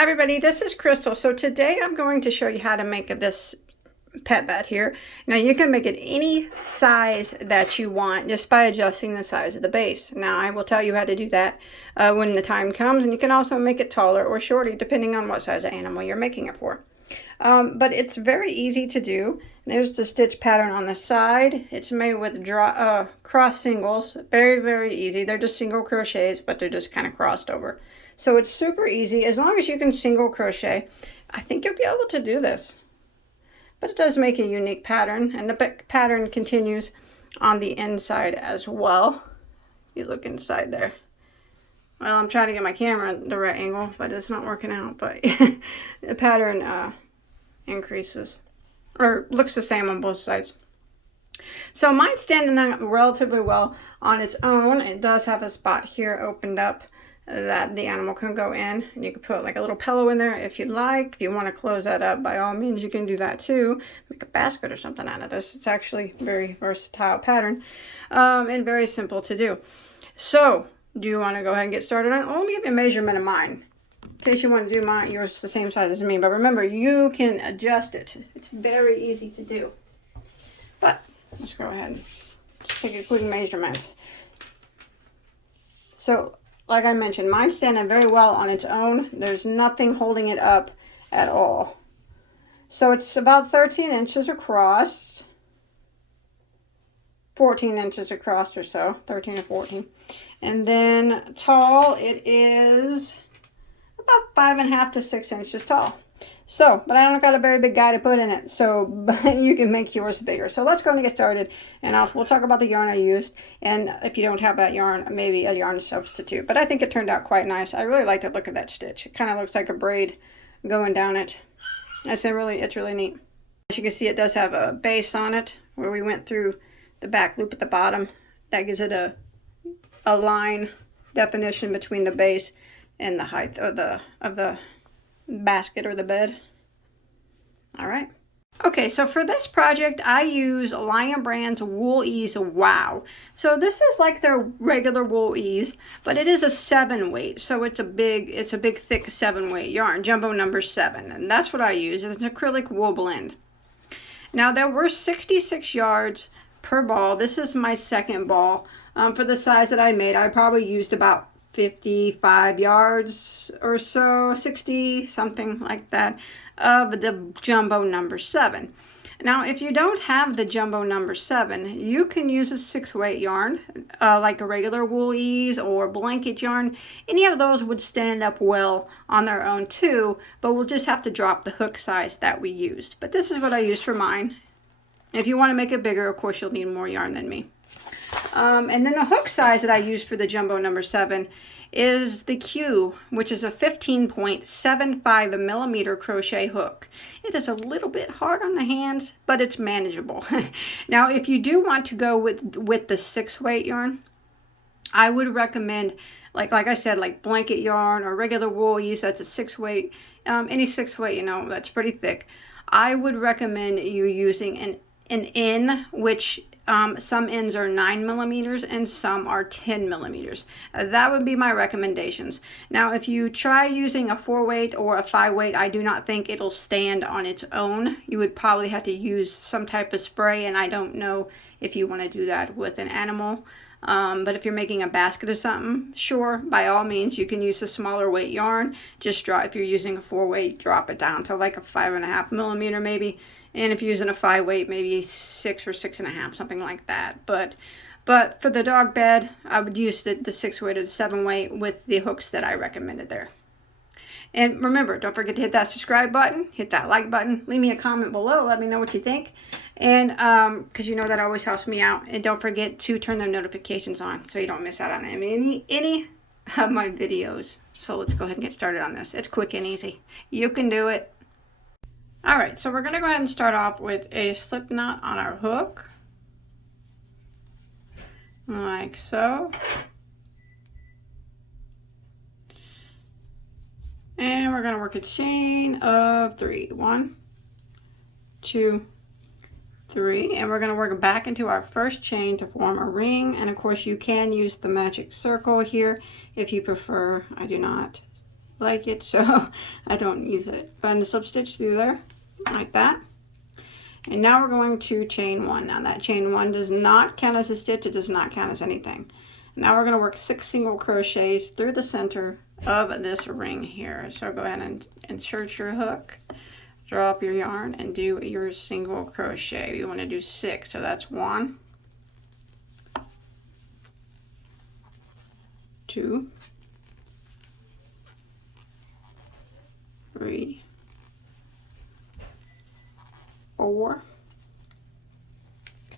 Hi everybody, this is Crystal. So today I'm going to show you how to make this pet bed here. Now you can make it any size that you want just by adjusting the size of the base. Now I will tell you how to do that when the time comes, and you can also make it taller or shorter depending on what size of animal you're making it for. But it's very easy to do. There's the stitch pattern on the side. It's made with cross singles. Very easy. They're just single crochets, but they're just kind of crossed over. So it's super easy. As long as you can single crochet, I think you'll be able to do this. But it does make a unique pattern, and the pattern continues on the inside as well. You look inside there. Well, I'm trying to get my camera the right angle, but it's not working out. But the pattern increases, or looks the same on both sides. So mine's standing out relatively well on its own. It does have a spot here opened up that the animal can go in, and you can put like a little pillow in there if you'd like. If you want to close that up, by all means you can do that too. Make a basket or something out of this. It's actually a very versatile pattern and very simple to do. So do you want to go ahead and get started on it? Let me give you a measurement of mine in case you want to do yours the same size as me. But remember, you can adjust it. It's very easy to do. But let's go ahead and just take a quick measurement. So like I mentioned, mine's standing very well on its own. There's nothing holding it up at all. So it's about 13 inches across. 14 inches across or so. 13 or 14. And then tall, it is about 5.5 to 6 inches tall. So, but I don't got a very big guy to put in it, so but you can make yours bigger. So let's go and get started, and we'll talk about the yarn I used, and if you don't have that yarn, maybe a yarn substitute. But I think it turned out quite nice. I really like the look of that stitch. It kind of looks like a braid going down it. It's really neat. As you can see, it does have a base on it where we went through the back loop at the bottom. That gives it a line definition between the base and the height of the basket or the bed. All right. Okay, so for this project, I use Lionbrand's Wool Ease Wow. So this is like their regular Wool Ease, but it is a 7-weight. So it's a big thick 7-weight yarn, jumbo number 7, and that's what I use. It's an acrylic wool blend. Now there were 66 yards per ball. This is my second ball. For the size that I made, I probably used about 55 yards or so, 60, something like that, of the jumbo number 7. Now, if you don't have the jumbo number 7, you can use a 6-weight yarn, like a regular Wool Ease or blanket yarn. Any of those would stand up well on their own too, but we'll just have to drop the hook size that we used. But this is what I used for mine. If you want to make it bigger, of course, you'll need more yarn than me. And then the hook size that I used for the jumbo number 7 is the Q, which is a 15.75 millimeter crochet hook. It is a little bit hard on the hands, but it's manageable. Now, if you do want to go with the 6-weight yarn, I would recommend, like I said, like blanket yarn or regular Wool Ease. That's a 6-weight. Any 6-weight, you know, that's pretty thick. I would recommend you using an N, which some ends are 9 millimeters and some are 10 millimeters. That would be my recommendations. Now, if you try using a 4-weight or a 5-weight, I do not think it'll stand on its own. You would probably have to use some type of spray, and I don't know if you want to do that with an animal. But if you're making a basket or something, sure, by all means, you can use a smaller weight yarn. Just if you're using a 4-weight, drop it down to like a 5.5 millimeter maybe. And if you're using a 5-weight, maybe 6 or 6.5, something like that. But for the dog bed, I would use the 6-weight or the 7-weight with the hooks that I recommended there. And remember, don't forget to hit that subscribe button, hit that like button, leave me a comment below, let me know what you think. And because you know that always helps me out. And don't forget to turn the notifications on so you don't miss out on any of my videos. So let's go ahead and get started on this. It's quick and easy. You can do it. All right, so we're going to go ahead and start off with a slip knot on our hook, like so. And we're going to work a chain of 3. 1, 2, 3, and we're going to work back into our first chain to form a ring. And of course you can use the magic circle here if you prefer. I do not. like it, so I don't use it. Go ahead and slip stitch through there like that. And now we're going to chain 1. Now that chain 1 does not count as a stitch, it does not count as anything. Now we're going to work 6 single crochets through the center of this ring here. So go ahead and insert your hook, draw up your yarn, and do your single crochet. You want to do 6, so that's 1, 2, 3, 4,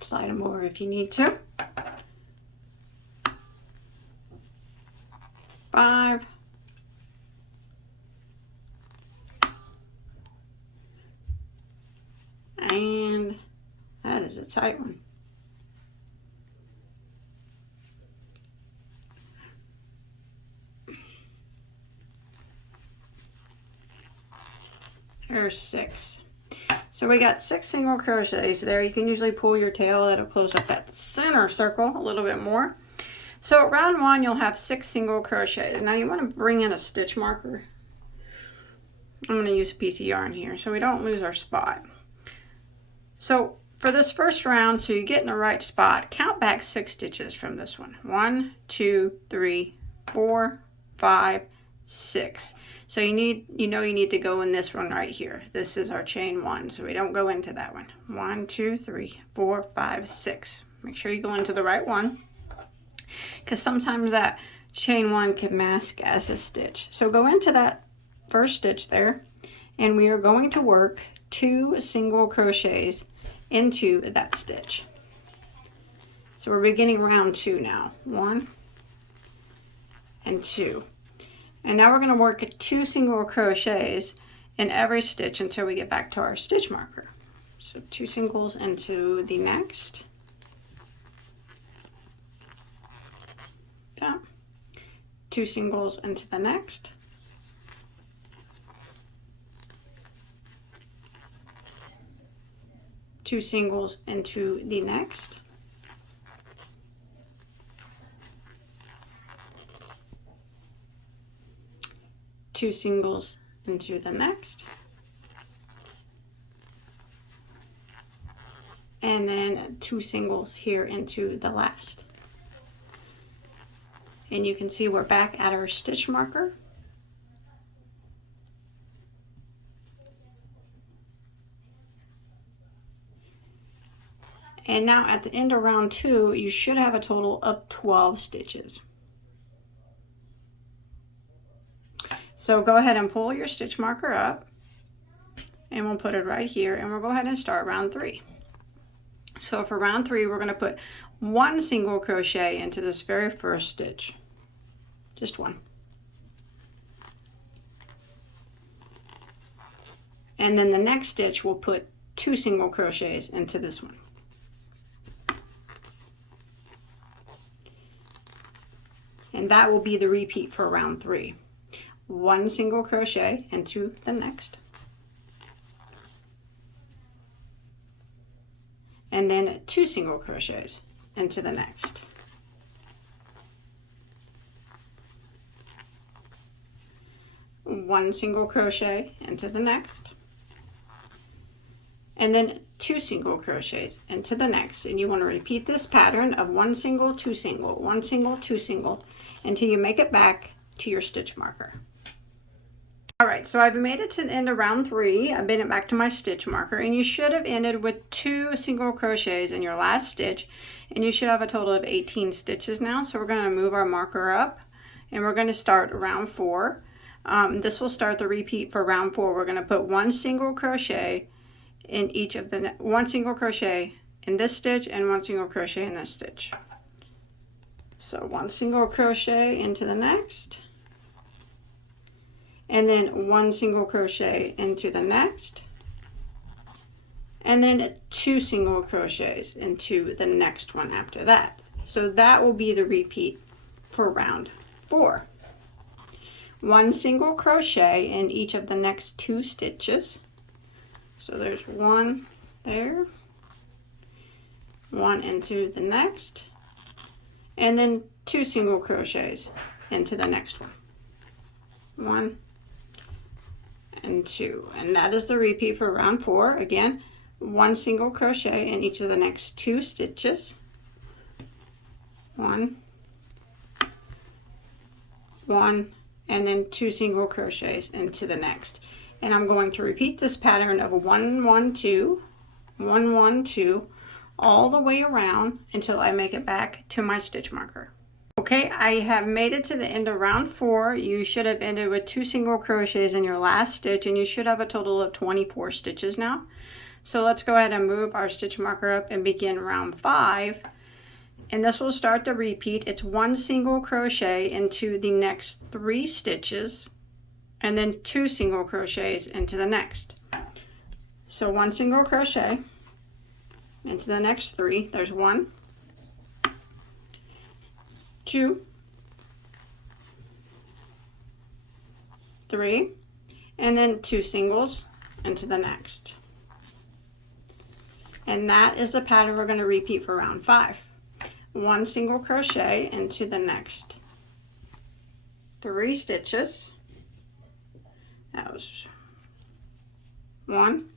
slide them over if you need to, 5, and that is a tight one. There's 6. So we got 6 single crochets there. You can usually pull your tail, that'll close up that center circle a little bit more. So round 1 you'll have 6 single crochets. Now you want to bring in a stitch marker. I'm going to use a piece of yarn here so we don't lose our spot. So for this first round, so you get in the right spot, count back 6 stitches from this one. 1, 2, 3, 4, 5, 6. So you need to go in this one right here. This is our chain 1, so we don't go into that one. 1, 2, 3, 4, 5, 6. Make sure you go into the right one, because sometimes that chain 1 can mask as a stitch. So go into that first stitch there, and we are going to work 2 single crochets into that stitch. So we're beginning round 2 now. 1 and 2. And now we're going to work 2 single crochets in every stitch until we get back to our stitch marker. So 2 singles into the next. Down. 2 singles into the next. Two singles into the next. Two singles into the next, and then 2 singles here into the last. And you can see we're back at our stitch marker. And now at the end of round 2, you should have a total of 12 stitches. So go ahead and pull your stitch marker up, and we'll put it right here, and we'll go ahead and start round 3. So for round 3, we're going to put 1 single crochet into this very first stitch. Just 1. And then the next stitch, we'll put 2 single crochets into this one. And that will be the repeat for round 3. 1 single crochet into the next, and then 2 single crochets into the next, 1 single crochet into the next, and then 2 single crochets into the next. And you want to repeat this pattern of 1 single, 2 single, 1 single, 2 single until you make it back to your stitch marker. Alright, so I've made it to the end of round 3. I've made it back to my stitch marker, and you should have ended with 2 single crochets in your last stitch, and you should have a total of 18 stitches now. So we're going to move our marker up, and we're going to start round 4. This will start the repeat for round 4. We're going to put 1 single crochet in each of the 1 single crochet in this stitch and 1 single crochet in this stitch. So 1 single crochet into the next, and then 1 single crochet into the next, and then 2 single crochets into the next one after that. So that will be the repeat for round 4. 1 single crochet in each of the next 2 stitches. So there's 1 there, 1 into the next, and then 2 single crochets into the next one. 1 and 2, and that is the repeat for round 4. Again, 1 single crochet in each of the next 2 stitches. 1, 1, and then 2 single crochets into the next. And I'm going to repeat this pattern of 1, 1, 2, 1, 1, 2 all the way around until I make it back to my stitch marker. Okay, I have made it to the end of round 4. You should have ended with 2 single crochets in your last stitch, and you should have a total of 24 stitches now. So let's go ahead and move our stitch marker up and begin round 5. And this will start the repeat. It's 1 single crochet into the next 3 stitches, and then 2 single crochets into the next. So 1 single crochet into the next 3. There's 1, 2, 3, and then 2 singles into the next. And that is the pattern we're going to repeat for round 5. 1 single crochet into the next 3 stitches. That was 1,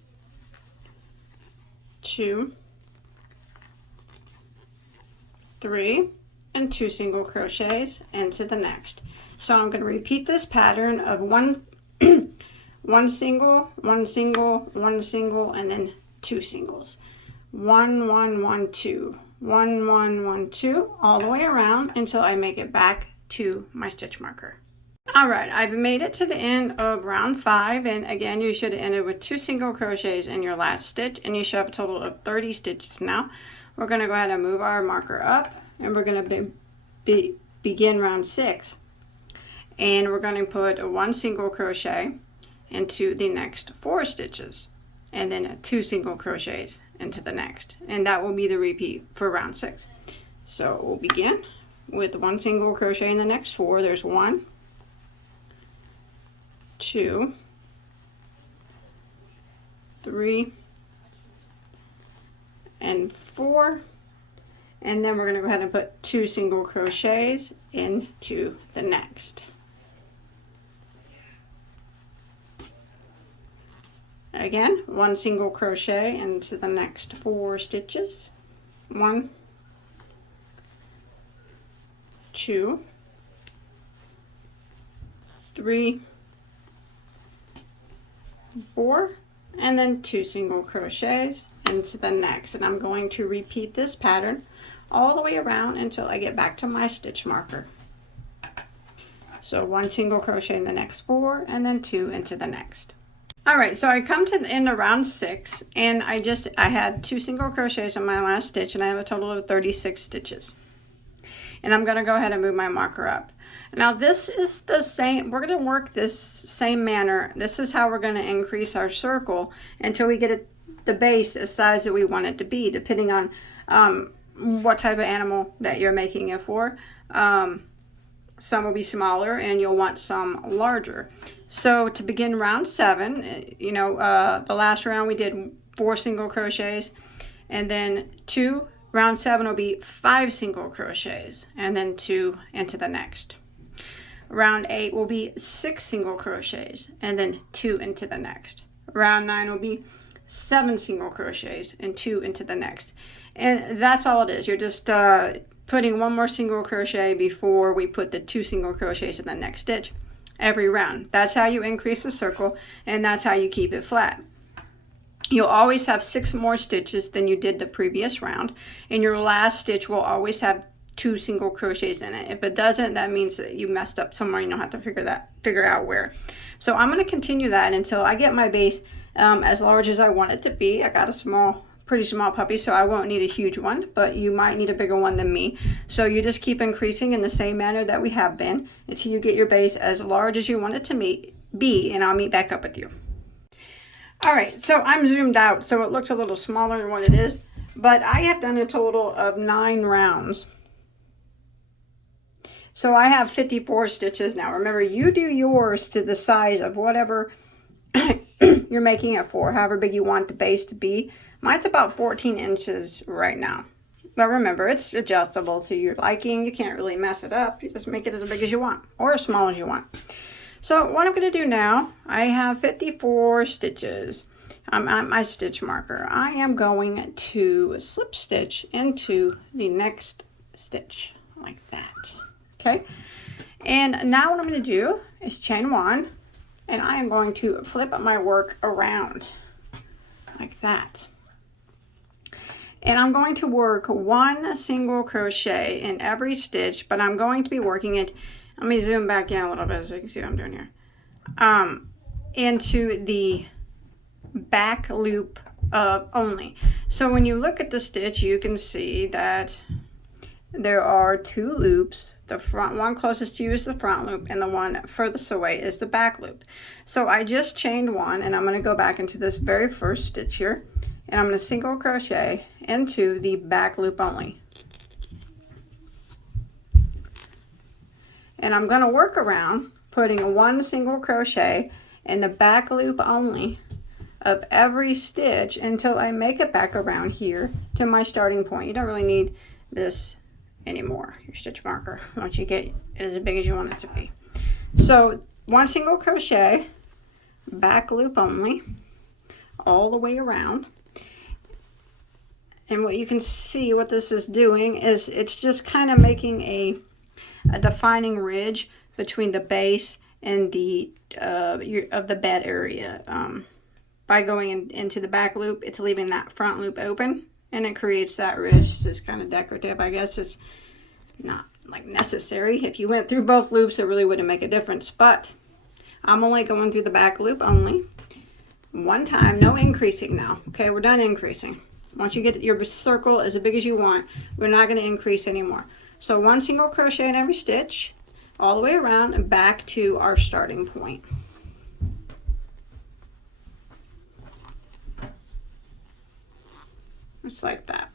2, 3, and 2 single crochets into the next. So I'm going to repeat this pattern of 1 single, 1 single, 1 single, and then 2 singles. 1, 1, 1, 2, 1, 1, 1, 2, all the way around until I make it back to my stitch marker. All right, I've made it to the end of round 5, and again, you should have ended with 2 single crochets in your last stitch, and you should have a total of 30 stitches now. We're going to go ahead and move our marker up, and we're going to begin round 6. And we're going to put 1 single crochet into the next 4 stitches, and then 2 single crochets into the next, and that will be the repeat for round 6. So we'll begin with 1 single crochet in the next 4. There's 1, 2, 3, and 4, and then we're going to go ahead and put 2 single crochets into the next. Again, 1 single crochet into the next 4 stitches. 1, 2, 3, 4, and then 2 single crochets into the next. And I'm going to repeat this pattern all the way around until I get back to my stitch marker. So 1 single crochet in the next 4, and then 2 into the next. All right, so I come to the end of round 6, and I had 2 single crochets in my last stitch, and I have a total of 36 stitches. And I'm going to go ahead and move my marker up. Now this is the same, we're going to work this same manner. This is how we're going to increase our circle until we get the base the size that we want it to be, depending on what type of animal that you're making it for. Some will be smaller and you'll want some larger. So to begin round 7, the last round we did 4 single crochets, and then round 7 will be 5 single crochets, and then 2 into the next. Round 8 will be 6 single crochets, and then 2 into the next. Round 9 will be 7 single crochets and 2 into the next. And that's all it is. You're just putting 1 more single crochet before we put the 2 single crochets in the next stitch every round. That's how you increase the circle, and that's how you keep it flat. You'll always have 6 more stitches than you did the previous round, and your last stitch will always have 2 single crochets in it. If it doesn't, that means that you messed up somewhere and you'll have to figure out where. So I'm going to continue that until I get my base as large as I want it to be. I got a pretty small puppy, so I won't need a huge one, but you might need a bigger one than me. So you just keep increasing in the same manner that we have been until you get your base as large as you want it to be, and I'll meet back up with you. All right, so I'm zoomed out, so it looks a little smaller than what it is, but I have done a total of 9 rounds. So I have 54 stitches now. Remember, you do yours to the size of whatever you're making it for, however big you want the base to be. Mine's about 14 inches right now. But remember, it's adjustable to your liking. You can't really mess it up. You just make it as big as you want or as small as you want. So what I'm going to do now, I have 54 stitches. I'm at my stitch marker. I am going to slip stitch into the next stitch like that. Okay. And now what I'm going to do is chain one, and I am going to flip my work around like that. And I'm going to work one single crochet in every stitch, but I'm going to be working it, let me zoom back in a little bit so you can see what I'm doing here, into the back loop only. So when you look at the stitch, you can see that there are two loops. The front one closest to you is the front loop, and the one furthest away is the back loop. So I just chained one, and I'm going to go back into this very first stitch here, and I'm going to single crochet into the back loop only. And I'm going to work around putting one single crochet in the back loop only of every stitch until I make it back around here to my starting point. You don't really need this anymore, your stitch marker, once you get it as big as you want it to be. So one single crochet, back loop only, all the way around. And what you can see what this is doing is it's just kind of making a defining ridge between the base and the of the bed area. By going into the back loop, it's leaving that front loop open, and it creates that ridge. It's just kind of decorative, I guess. It's not like necessary. If you went through both loops, it really wouldn't make a difference, but I'm only going through the back loop only one time. No increasing now. Okay, we're done increasing. Once you get your circle as big as you want, we're not going to increase anymore. So one single crochet in every stitch all the way around and back to our starting point. Just like that.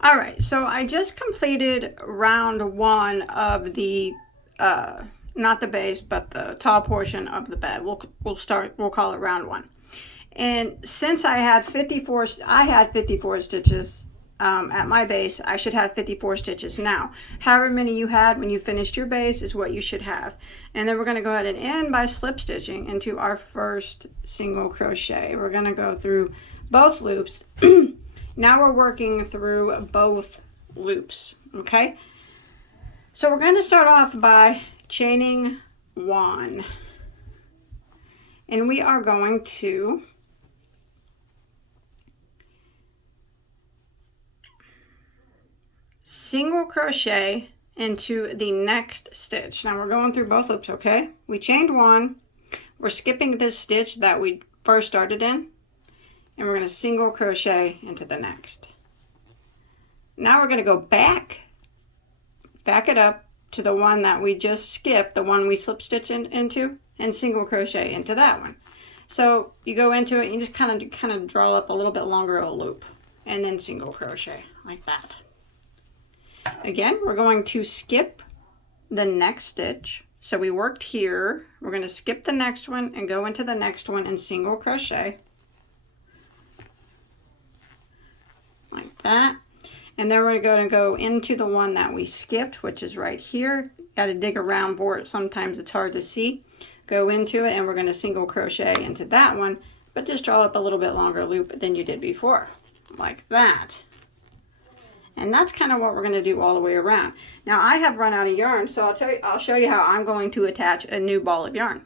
All right, so I just completed round one of the not the base, but the top portion of the bed. We'll call it round one. And since I had 54 stitches at my base, I should have 54 stitches now. However many you had when you finished your base is what you should have. And then we're going to go ahead and end by slip stitching into our first single crochet. We're going to go through both loops. Now we're working through both loops, okay? So we're going to start off by chaining one. And we are going to single crochet into the next stitch. Now we're going through both loops, okay? We chained one. We're skipping this stitch that we first started in, and we're going to single crochet into the next. Now we're going to go back it up to the one that we just skipped, the one we slip stitch into, and single crochet into that one. So you go into it, you just kind of draw up a little bit longer of a loop, and then single crochet like that. Again, we're going to skip the next stitch. So we worked here, we're going to skip the next one and go into the next one and single crochet like that. And then we're going to go into the one that we skipped, which is right here. Got to dig around for it. Sometimes it's hard to see. Go into it, and we're going to single crochet into that one, but just draw up a little bit longer loop than you did before, like that. And that's kind of what we're going to do all the way around. Now I have run out of yarn, so I'll show you how I'm going to attach a new ball of yarn.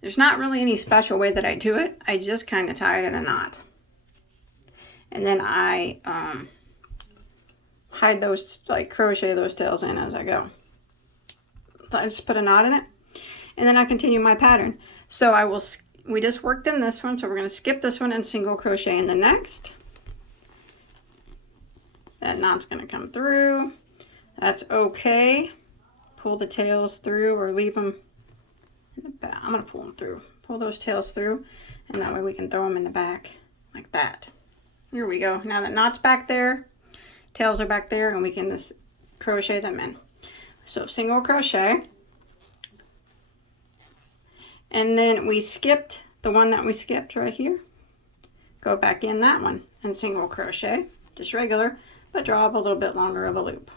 There's not really any special way that I do it. I just kind of tie it in a knot. And then I hide those, like crochet those tails in as I go. So I just put a knot in it, and then I continue my pattern. So we just worked in this one, so we're going to skip this one and single crochet in the next. That knot's going to come through. That's okay. Pull the tails through or leave them in the back. I'm going to pull them through. Pull those tails through, and that way we can throw them in the back like that. Here we go. Now that knot's back there, tails are back there, and we can just crochet them in. So single crochet. And then we skipped the one that we skipped right here. Go back in that one and single crochet, just regular, but draw up a little bit longer of a loop.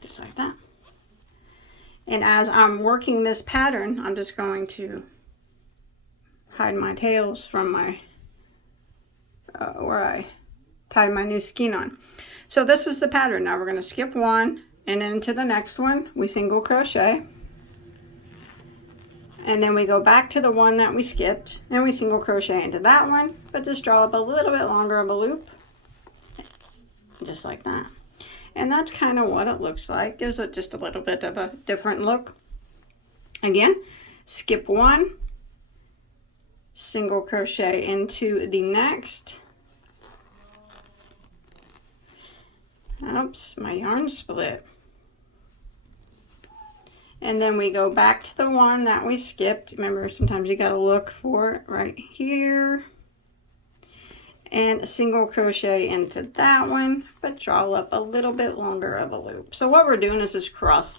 Just like that. And as I'm working this pattern, I'm just going to hide my tails from my where I tied my new skein on. So this is the pattern. Now we're going to skip one, and then to the next one we single crochet, and then we go back to the one that we skipped and we single crochet into that one, but just draw up a little bit longer of a loop, just like that. And that's kind of what it looks like. Gives it just a little bit of a different look. Again, skip one, single crochet into the next. Oops, my yarn split. And then we go back to the one that we skipped. Remember, sometimes you got to look for it right here. And a single crochet into that one, but draw up a little bit longer of a loop. So what we're doing is just cross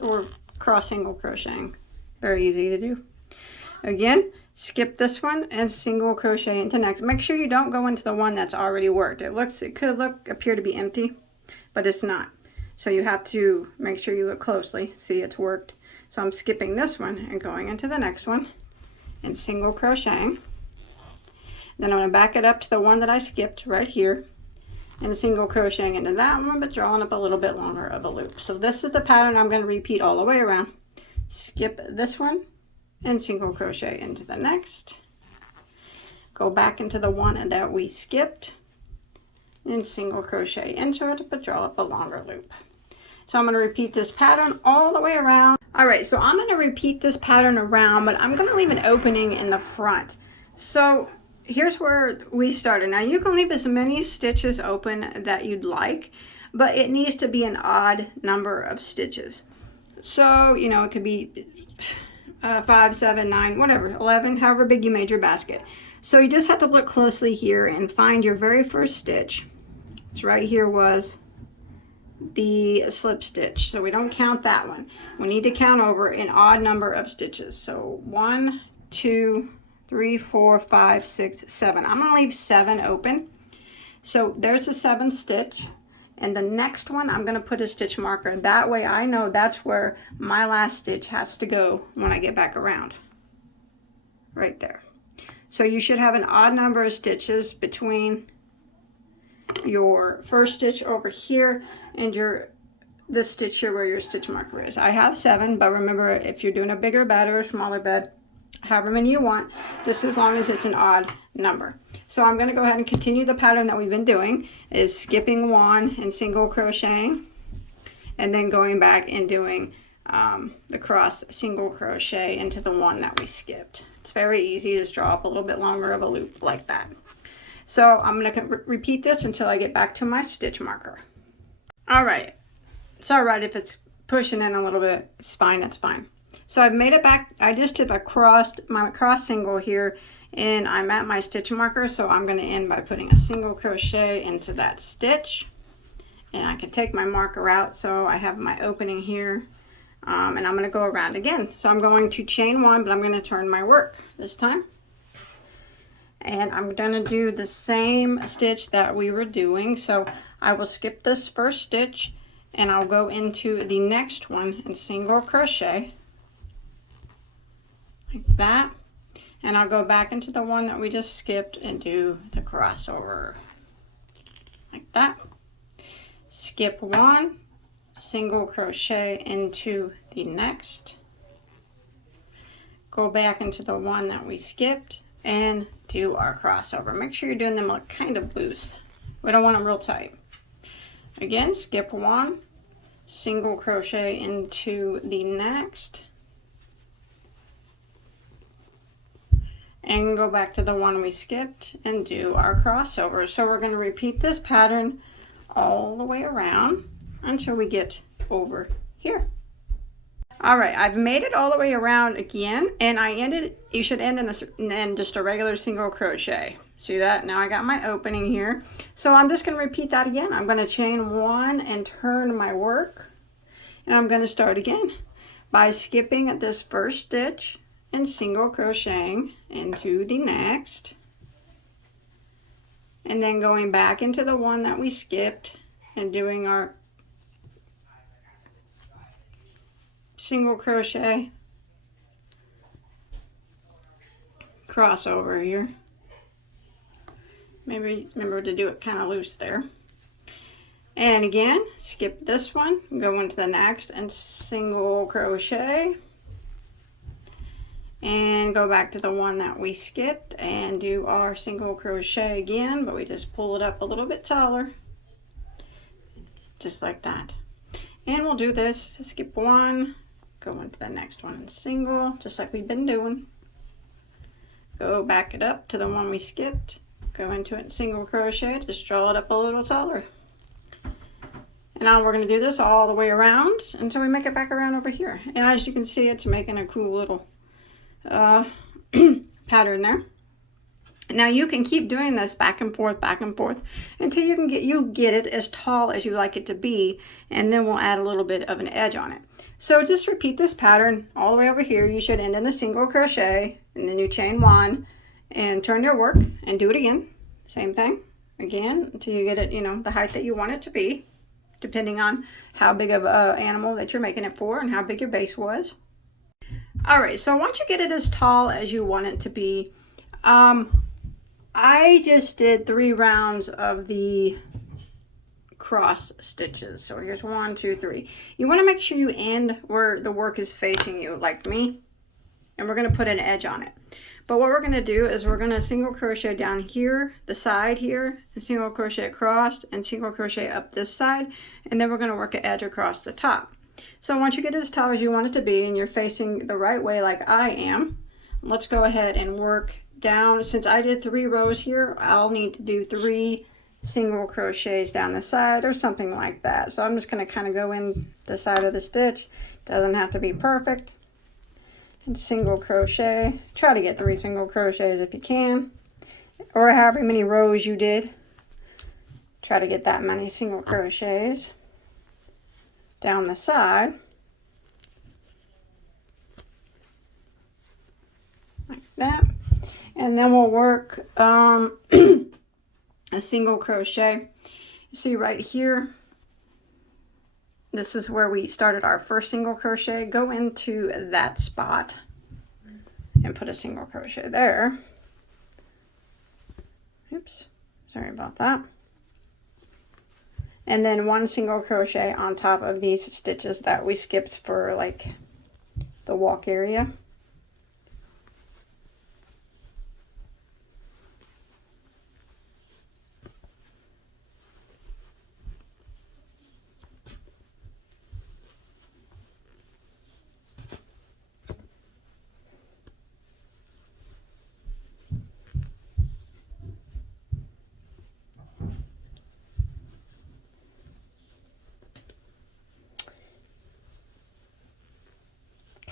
single crocheting. Very easy to do. Again, skip this one and single crochet into next. Make sure you don't go into the one that's already worked. It could appear to be empty, but it's not. So you have to make sure you look closely, see it's worked. So I'm skipping this one and going into the next one and single crocheting. Then I'm going to back it up to the one that I skipped right here and single crocheting into that one, but drawing up a little bit longer of a loop. So this is the pattern I'm going to repeat all the way around. Skip this one and single crochet into the next. Go back into the one that we skipped and single crochet into it, but draw up a longer loop. So I'm going to repeat this pattern all the way around. All right, so I'm going to repeat this pattern around, but I'm going to leave an opening in the front. So here's where we started. Now you can leave as many stitches open that you'd like, but it needs to be an odd number of stitches. So, you know, it could be 5, 7, 9, whatever, 11, however big you made your basket. So you just have to look closely here and find your very first stitch. So right here was the slip stitch, so we don't count that one. We need to count over an odd number of stitches. So 1, 2, 3, 4, 5, 6, 7. I'm going to leave 7 open. So there's the 7th stitch, and the next one I'm going to put a stitch marker. That way I know that's where my last stitch has to go when I get back around. Right there. So you should have an odd number of stitches between your first stitch over here and this stitch here where your stitch marker is. I have 7, but remember, if you're doing a bigger bed or a smaller bed, however many you want, just as long as it's an odd number. So I'm going to go ahead and continue the pattern that we've been doing, is skipping one and single crocheting, and then going back and doing the cross single crochet into the one that we skipped. It's very easy. Just draw up a little bit longer of a loop like that. So I'm going to repeat this until I get back to my stitch marker. All right. It's all right if it's pushing in a little bit. It's fine. That's fine. So I've made it back. I just did my cross single here, and I'm at my stitch marker. So I'm going to end by putting a single crochet into that stitch. And I can take my marker out, so I have my opening here. And I'm going to go around again. So I'm going to chain 1, but I'm going to turn my work this time. And I'm going to do the same stitch that we were doing. So I will skip this first stitch and I'll go into the next one and single crochet like that. And I'll go back into the one that we just skipped and do the crossover like that. Skip 1, single crochet into the next. Go back into the one that we skipped and do our crossover. Make sure you're doing them like kind of loose. We don't want them real tight. Again, skip 1, single crochet into the next, and go back to the one we skipped and do our crossover. So we're going to repeat this pattern all the way around until we get over here. All right, I've made it all the way around again, and you should end in just a regular single crochet. See that? Now I got my opening here. So I'm just going to repeat that again. I'm going to chain 1 and turn my work, and I'm going to start again by skipping this first stitch and single crocheting into the next, and then going back into the one that we skipped and doing our single crochet, cross over here. Maybe remember to do it kind of loose there. And again, skip this one, go into the next and single crochet. And go back to the one that we skipped and do our single crochet again, but we just pull it up a little bit taller. Just like that. And we'll do this, skip one, go into the next one and single, just like we've been doing. Go back it up to the one we skipped, go into it and single crochet, just draw it up a little taller. And now we're going to do this all the way around until we make it back around over here. And as you can see, it's making a cool little pattern there. Now you can keep doing this back and forth until you get it as tall as you like it to be, and then we'll add a little bit of an edge on it. So just repeat this pattern all the way over here. You should end in a single crochet and then you chain one and turn your work and do it again. Same thing again until you get it, you know, the height that you want it to be, depending on how big of an animal that you're making it for and how big your base was. All right, so once you get it as tall as you want it to be, I just did 3 rounds of the cross stitches. So here's 1, 2, 3. You want to make sure you end where the work is facing you, like me, and we're going to put an edge on it. But what we're going to do is we're going to single crochet down here, the side here, and single crochet across, and single crochet up this side, and then we're going to work an edge across the top. So once you get it as tall as you want it to be, and you're facing the right way like I am, let's go ahead and work down. Since I did 3 rows here, I'll need to do 3 single crochets down the side or something like that. So I'm just going to kind of go in the side of the stitch. Doesn't have to be perfect. And single crochet. Try to get 3 single crochets if you can, or however many rows you did. Try to get that many single crochets down the side, like that. And then we'll work a single crochet. You see right here, this is where we started our first single crochet. Go into that spot and put a single crochet there. Oops, sorry about that. And then 1 single crochet on top of these stitches that we skipped for like the walk area.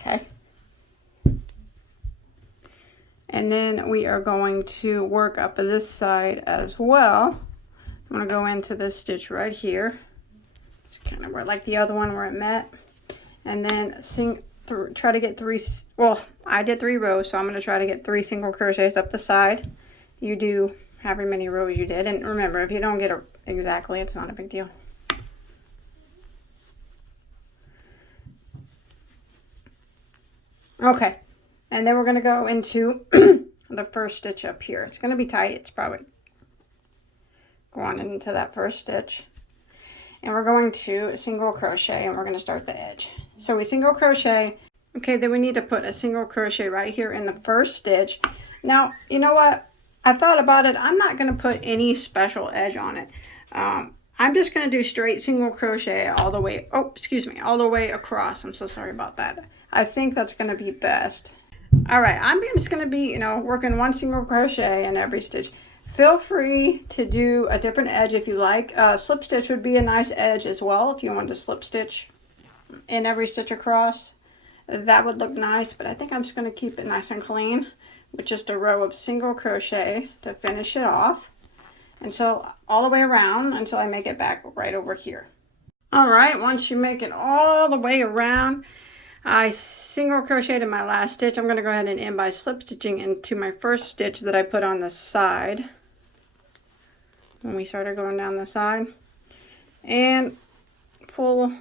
Okay. And then we are going to work up this side as well. I'm going to go into this stitch right here. It's kind of where, like the other one where it met. And then try to get 3, well, I did 3 rows, so I'm going to try to get 3 single crochets up the side. You do however many rows you did. And remember, if you don't get it exactly, it's not a big deal. Okay, and then we're going to go into the first stitch up here. It's going to be tight. It's probably going into that first stitch. And we're going to single crochet, and we're going to start the edge. So we single crochet. Okay, then we need to put a single crochet right here in the first stitch. Now, you know what? I thought about it. I'm not going to put any special edge on it. I'm just going to do straight single crochet all the way, all the way across. I'm so sorry about that. I think that's going to be best. All right, I'm just going to be, you know, working 1 single crochet in every stitch. Feel free to do a different edge if you like. Slip stitch would be a nice edge as well if you want to slip stitch in every stitch across. That would look nice, but I think I'm just going to keep it nice and clean with just a row of single crochet to finish it off. Until all the way around until I make it back right over here. All right, once you make it all the way around, I single crocheted in my last stitch. I'm going to go ahead and end by slip stitching into my first stitch that I put on the side when we started going down the side, and pull,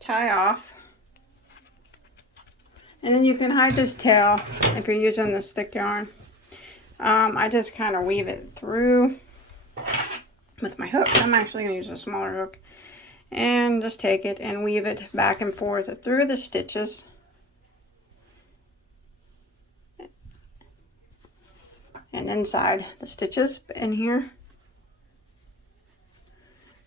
tie off And then you can hide this tail if you're using this thick yarn. I just kind of weave it through with my hook. I'm actually going to use a smaller hook. And just take it and weave it back and forth through the stitches. And inside the stitches in here.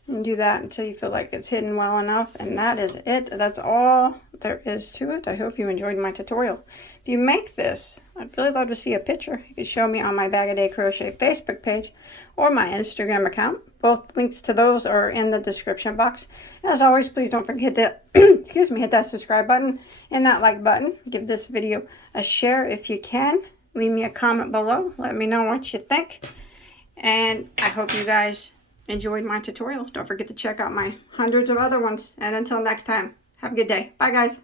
And do that until you feel like it's hidden well enough. And that is it. That's all there is to it. I hope you enjoyed my tutorial. If you make this, I'd really love to see a picture. You can show me on my Bagoday Crochet Facebook page or my Instagram account. Both links to those are in the description box. As always, please don't forget to hit that subscribe button and that like button. Give this video a share if you can. Leave me a comment below. Let me know what you think. And I hope you guys enjoyed my tutorial. Don't forget to check out my hundreds of other ones. And until next time, have a good day. Bye, guys.